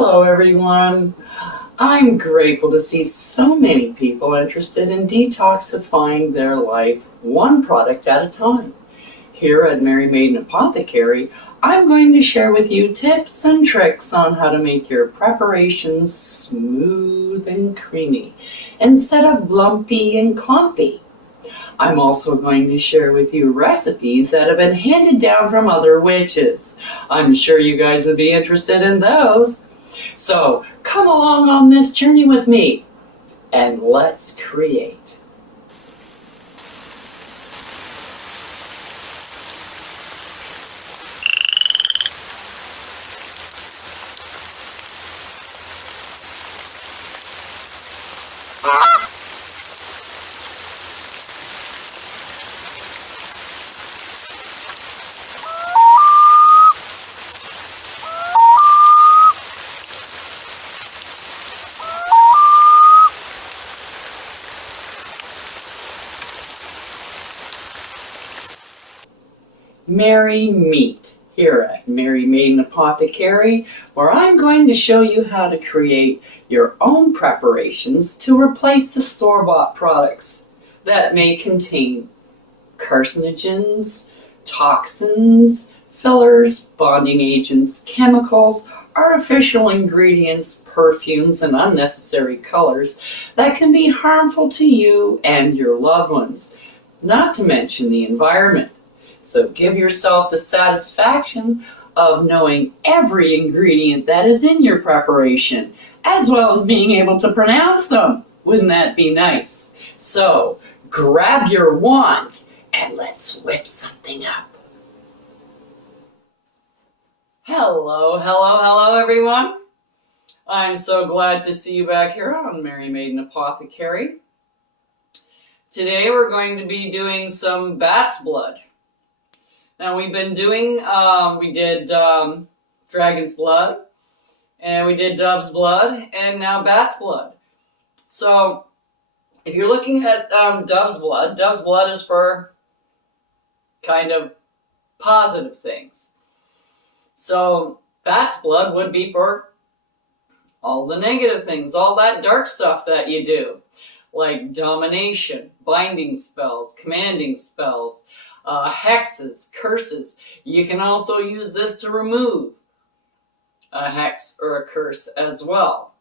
Hello, everyone. I'm grateful to see so many people interested in detoxifying their life one product at a time. Here at Mary Maiden Apothecary, I'm going to share with you tips and tricks on how to make your preparations smooth and creamy instead of lumpy and clumpy. I'm also going to share with you recipes that have been handed down from other witches. I'm sure you guys would be interested in those. So come along on this journey with me and let's create. Merry Meet here at Mary Maiden Apothecary, where I'm going to show you how to create your own preparations to replace the store-bought products that may contain carcinogens, toxins, fillers, bonding agents, chemicals, artificial ingredients, perfumes, and unnecessary colors that can be harmful to you and your loved ones, not to mention the environment. So give yourself the satisfaction of knowing every ingredient that is in your preparation, as well as being able to pronounce them. Wouldn't that be nice? So grab your wand and let's whip something up. Hello, everyone. I'm so glad to see you back here on Mary Maiden Apothecary. Today we're going to be doing some bat's blood. Now we've been doing, we did dragon's blood, and we did dove's blood, and now bat's blood. So if you're looking at dove's blood is for kind of positive things. So bat's blood would be for all the negative things, all that dark stuff that you do, like domination, binding spells, commanding spells, hexes, curses. You can also use this to remove a hex or a curse as well.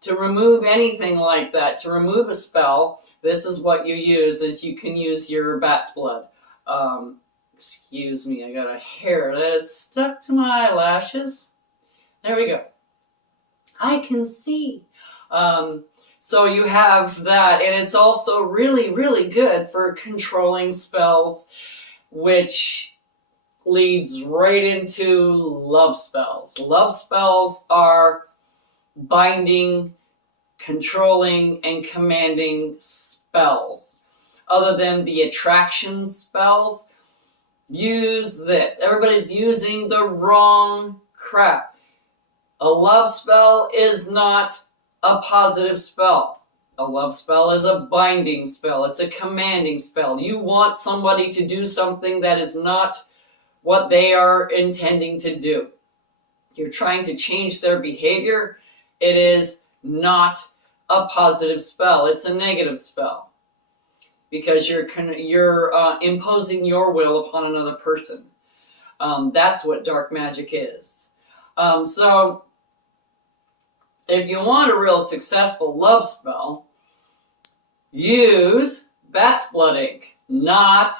To remove anything like that, to remove a spell, this is what you use, is you can use your bat's blood. Excuse me, I got a hair that is stuck to my eyelashes. There we go. I can see. So you have that, and it's also really, really good for controlling spells, which leads right into love spells. Love spells are binding, controlling, and commanding spells. Other than the attraction spells, use this. Everybody's using the wrong crap. A love spell is not a positive spell. A love spell is a binding spell. It's a commanding spell. You want somebody to do something that is not what they are intending to do. You're trying to change their behavior. It is not a positive spell. It's a negative spell because you're imposing your will upon another person. That's what dark magic is. So if you want a real successful love spell, use bat's blood ink, not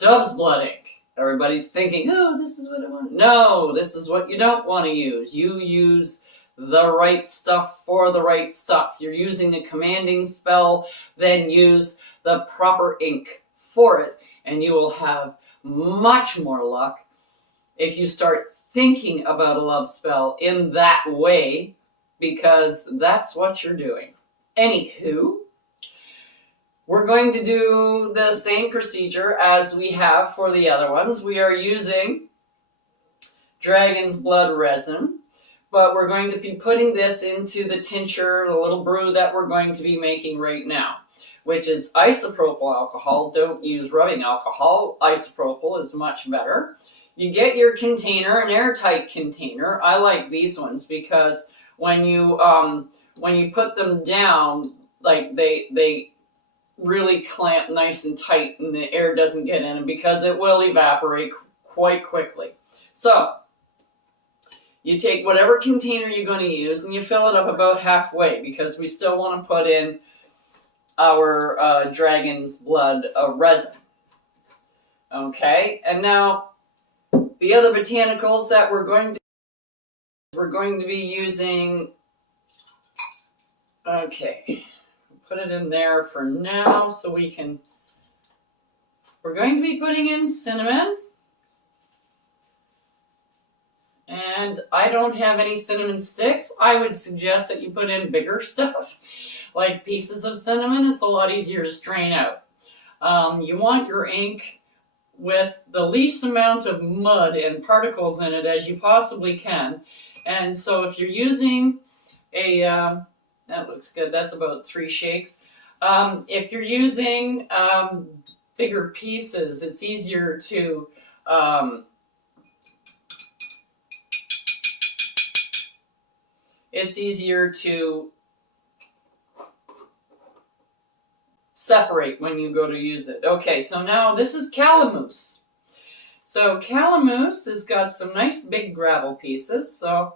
dove's blood ink. Everybody's thinking, oh, this is what I want. No, this is what you don't want to use. You use the right stuff for the right stuff. You're using a commanding spell, then use the proper ink for it, and you will have much more luck if you start thinking about a love spell in that way, because that's what you're doing. Anywho, we're going to do the same procedure as we have for the other ones. We are using dragon's blood resin, but we're going to be putting this into the tincture, the little brew that we're going to be making right now, which is isopropyl alcohol. Don't use rubbing alcohol. Isopropyl is much better. you get your container, an airtight container. I like these ones because when you put them down, like they really clamp nice and tight and the air doesn't get in, because it will evaporate quite quickly. So you take whatever container you're going to use and you fill it up about halfway, because we still want to put in our dragon's blood resin. Okay, and now the other botanicals that we're going to be using. Okay, put it in there for now so we can. We're going to be putting in cinnamon, and I don't have any cinnamon sticks. I would suggest that you put in bigger stuff, like pieces of cinnamon. It's a lot easier to strain out. You want your ink with the least amount of mud and particles in it as you possibly can. And so if you're using a, that looks good, that's about 3 shakes. If you're using bigger pieces, it's easier to separate when you go to use it. Okay, so now this is calamus. So calamus has got some nice big gravel pieces, so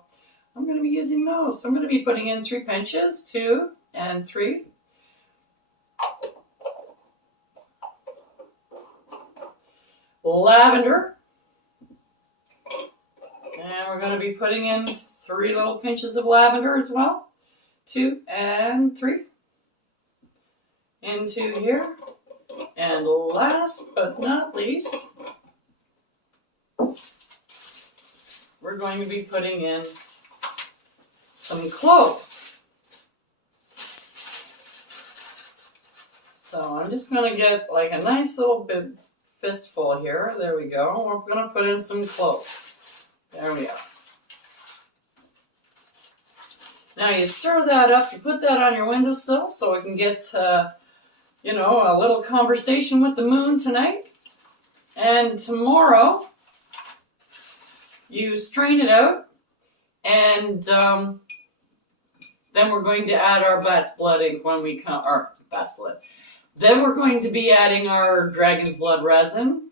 I'm going to be using those. So I'm going to be putting in 3 pinches, 2 and 3. Lavender. And we're going to be putting in 3 little pinches of lavender as well. 2 and 3. Into here. And last but not least, we're going to be putting in some cloves. So I'm just going to get like a nice little bit fistful here. There we go. We're going to put in some cloves. There we are. Now you stir that up. You put that on your windowsill so it can get, a little conversation with the moon tonight. And tomorrow, you strain it out, and then we're going to add our bat's blood ink when we come, or bat's blood. Then we're going to be adding our dragon's blood resin.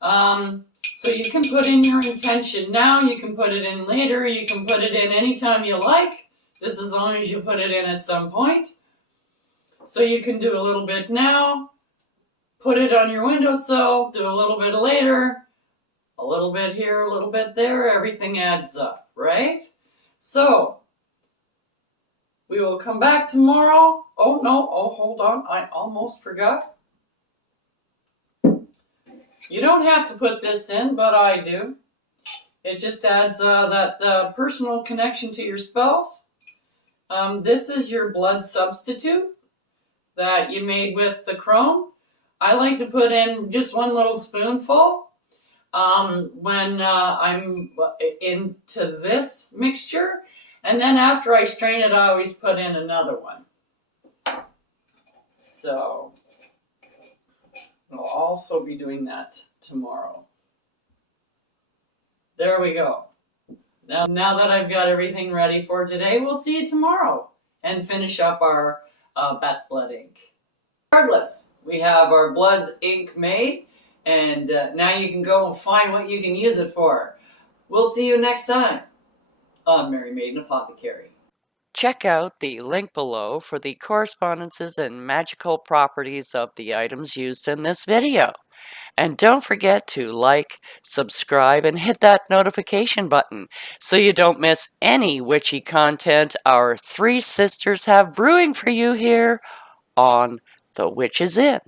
So you can put in your intention now, you can put it in later, you can put it in anytime you like. This as long as you put it in at some point. So you can do a little bit now, put it on your windowsill, do a little bit later, a little bit here, a little bit there, everything adds up, right? So, we will come back tomorrow. Oh no, hold on, I almost forgot. You don't have to put this in, but I do. It just adds that personal connection to your spells. This is your blood substitute that you made with the chrome. I like to put in just 1 little spoonful when I'm into this mixture. And then after I strain it, I always put in another one. So I'll also be doing that tomorrow. There we go. Now that I've got everything ready for today, we'll see you tomorrow and finish up our bat's blood ink. Regardless, we have our blood ink made, and now you can go and find what you can use it for. We'll see you next time on Merry Maiden Apothecary. Check out the link below for the correspondences and magical properties of the items used in this video. And don't forget to like, subscribe, and hit that notification button so you don't miss any witchy content our 3 sisters have brewing for you here on The Witch's Inn.